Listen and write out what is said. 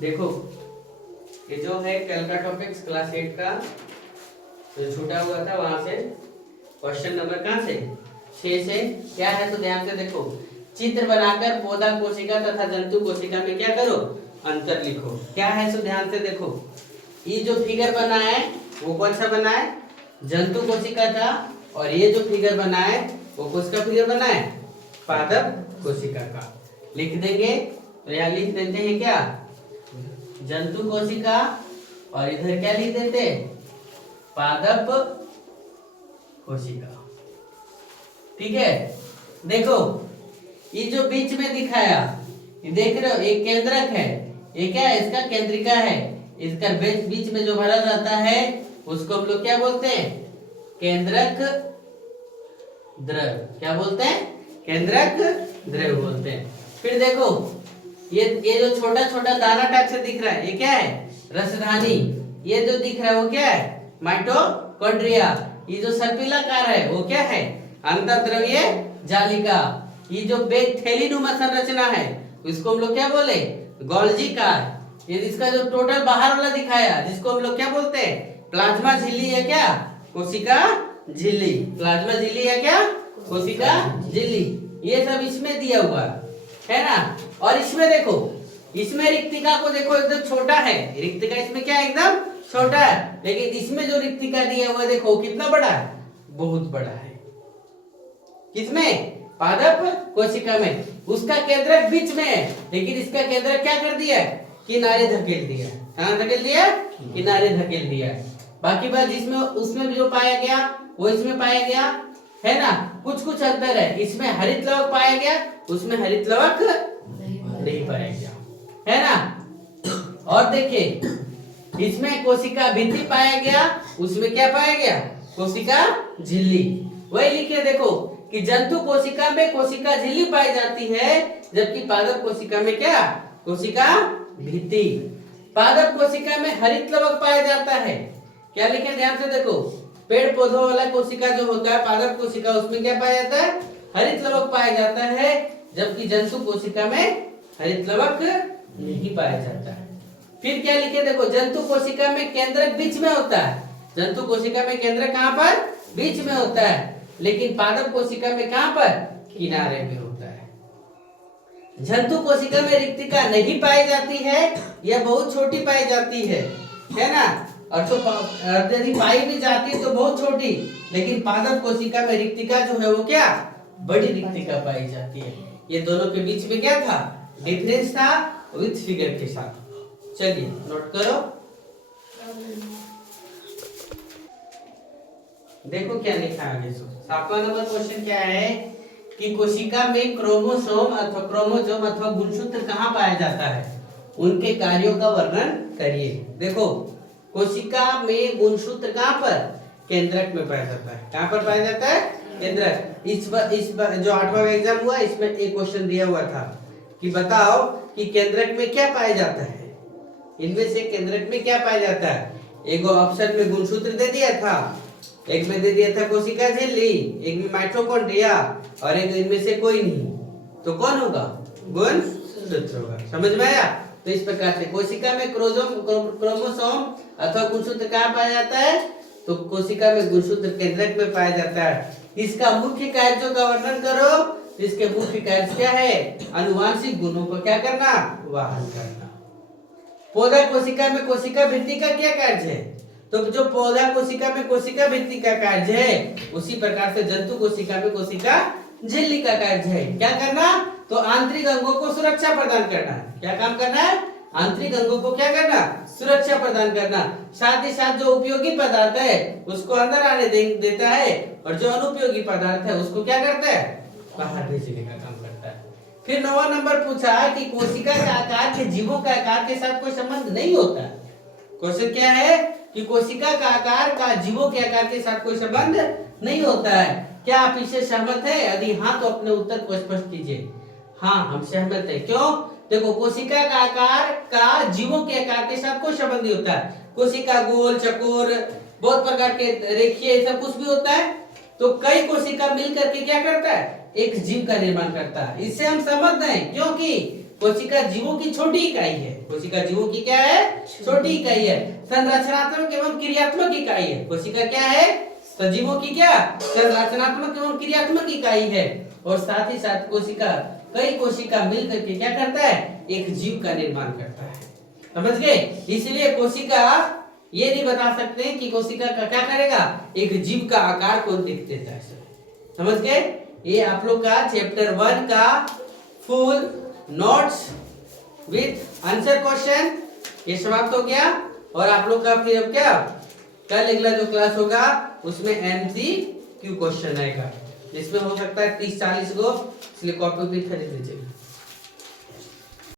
देखो ये जो है कल का टॉपिक्स क्लास 8 का जो छूटा हुआ था वहां से क्वेश्चन नंबर कहाँ से 6 से क्या है, तो ध्यान से देखो। चित्र बनाकर पौधा कोशिका तथा जंतु कोशिका में क्या करो, अंतर लिखो। क्या है, तो ध्यान से देखो। ये जो फिगर बना है वो कौन सा बना है, जंतु कोशिका का, और ये जो फिगर बना है वो किसका फिगर बना है, पादप कोशिका का। लिख देंगे तो यहाँ लिख देते हैं क्या, जंतु कोशिका, और इधर क्या लिख देते, पादप कोशिका। ठीक है। देखो ये जो बीच में दिखाया, ये देख रहे हो, एक केंद्रक है, ये क्या है, इसका केंद्रिका है। इसका बीच में जो भरा रहता है उसको हम लोग क्या बोलते हैं, केंद्रक द्रव। क्या बोलते हैं, केंद्रक द्रव बोलते हैं। फिर देखो ये जो छोटा छोटा दाना टाइप से दिख रहा है, ये क्या है, रसधानी। ये जो दिख रहा है वो क्या है, माइटोकॉन्ड्रिया। ये जो सर्पिलाकार है वो क्या है, अंतःद्रव्यीय जालिका। ये जो थैलीनुमा संरचना है इसको हम लोग क्या बोले, गोल्जी कार। ये इसका जो टोटल बाहर वाला दिखाया जिसको हम लोग क्या बोलते हैं, प्लाज्मा झिल्ली है क्या, कोशिका झिल्ली। प्लाज्मा झिल्ली है क्या, कोशिका झिल्ली। ये सब इसमें दिया हुआ है ना। और इसमें देखो, इसमें रिक्तिका को देखो एकदम छोटा है, रिक्तिका इसमें क्या है, एकदम छोटा है। लेकिन इसमें जो रिक्तिका दिया हुआ देखो कितना बड़ा है, बहुत बड़ा है। किसमें, पादप कोशिका में। उसका केंद्रक बीच में है, लेकिन इसका केंद्रक क्या कर दिया है, किनारे धकेल दिया। कहां धकेल दिया, किनारे धकेल दिया। बाकी बात जिसमें उसमें भी जो पाया गया वो इसमें पाया गया है ना। कुछ कुछ अंतर है, इसमें हरित लवक पाया गया, उसमें हरित लवक नहीं पाया गया, है ना। और देखिए इसमें कोशिका भित्ति पाया गया, उसमें क्या पाया गया, कोशिका झिल्ली। वही लिखे देखो कि जंतु कोशिका में कोशिका झिल्ली पाई जाती है, जबकि पादप कोशिका में क्या, कोशिका भित्ति। पादप कोशिका में हरित लवक पाया जाता है। क्या लिखे, ध्यान से देखो। पेड़ पौधों वाला कोशिका जो होता है पादप कोशिका, उसमें क्या पाया जाता है, हरित लवक पाया जाता है, जबकि जंतु कोशिका में हरित लवक नहीं पाया जाता है। फिर क्या लिखे देखो, जंतु कोशिका में केंद्रक बीच में होता है। जंतु कोशिका में केंद्रक कहां पर, बीच में होता है, लेकिन पादप कोशिका में कहां पर, किनारे में होता है। जंतु कोशिका में रिक्तिका नहीं पाई जाती है, यह बहुत छोटी पाई जाती है ना। और तो यदि पाई भी जाती है तो बहुत छोटी, लेकिन पादप कोशिका में रिक्तिका जो है वो क्या, बड़ी रिक्तिका पाई जाती है। ये दोनों के बीच में क्या था, डिफरेंस था, विथ फिगर के साथ। चलिए नोट करो। देखो क्या लिखा आगे। 7वां नंबर क्वेश्चन क्या है कि कोशिका में क्रोमोसोम अथवा क्रोमोसोम अथवा गुणसूत्र कहाँ पाया जाता है, उनके कार्यों का वर्णन करिए। देखो कोशिका में गुणसूत्र कहाँ पर, केंद्रक में पाया जाता है। कहाँ पर पाया जाता है, केंद्रक। इस जो 8वां एग्जाम हुआ इसमें एक क्वेश्चन दिया हुआ था कि बताओ कि केंद्रक में क्या पाया जाता है, इनमें से केंद्रक में क्या पाया जाता है। एक ऑप्शन में गुणसूत्र दे दिया था, एक में दे दिया था कोशिका झिल्ली, एक में माइटोकॉन्ड्रिया, और एक इनमें से कोई नहीं। तो कौन होगा, गुणसूत्र होगा। समझ में आया। तो इस प्रकार से कोशिका में क्रोमोसोम अथवा गुणसूत्र कहाँ पाया जाता है, तो कोशिका में गुणसूत्र केंद्रक में पाया जाता है। इसका मुख्य कार्यों का वर्णन करो। इसके मुख्य कार्य क्या है, आनुवांशिक गुणों को क्या करना, वाहन करना। पौधा कोशिका में कोशिका भित्ति का क्या कार्य है, तो जो पौधा कोशिका में कोशिका भित्ति का कार्य है, उसी प्रकार से जंतु कोशिका में कोशिका झिल्ली का कार्य है। क्या करना, तो आंतरिक अंगों को सुरक्षा प्रदान करना। क्या काम करना है, आंतरिक अंगों को क्या करना, सुरक्षा प्रदान करना। साथ ही साथ जो उपयोगी पदार्थ है उसको अंदर आने देता है, और जो अनुपयोगी पदार्थ है उसको क्या करता है, बाहर भेजने का काम करता है। फिर 9वां नंबर पूछा कि कोशिका के आकार के जीवों के आकार के साथ कोई संबंध नहीं होता। क्वेश्चन क्या है कि कोशिका का आकार का जीवों के आकार के साथ कोई संबंध नहीं होता है। क्या आप इससे सहमत है, यदि हाँ तो अपने उत्तर को स्पष्ट कीजिए। हाँ हम सहमत है। क्यों, देखो कोशिका का आकार का जीवों के आकार के साथ कोई संबंध नहीं होता है। कोशिका गोल, चकोर, बहुत प्रकार के रेखीय सब कुछ भी होता है। तो कई कोशिका मिलकर के क्या करता है, एक जीव का निर्माण करता है। इससे हम सहमत हैं, क्योंकि कोशिका जीवों की छोटी इकाई है। कोशिका जीवों की क्या है? छोटी इकाई है। संरचनात्मक एवं क्रियात्मक इकाई है। कोशिका क्या है? सजीवों की क्या? संरचनात्मक एवं क्रियात्मक इकाई है। और साथ ही साथ कोशिका, कई कोशिका मिलकर के क्या करता है? एक जीव का निर्माण करता है। समझ गए? इसलिए कोशिका ये नहीं बता सकते कि कोशिका का क्या करेगा, एक जीव का आकार कौन लिख देता है। समझ गए? ये आप लोग का चैप्टर 1 का full notes with answer question ये समाप्त हो गया। और आप लोग का फिर अब क्या, कल अगला जो क्लास होगा उसमें MCQ क्वेश्चन आएगा, जिसमें हो सकता है 30-40 को, इसलिए कॉपी भी खरीद लीजिएगा।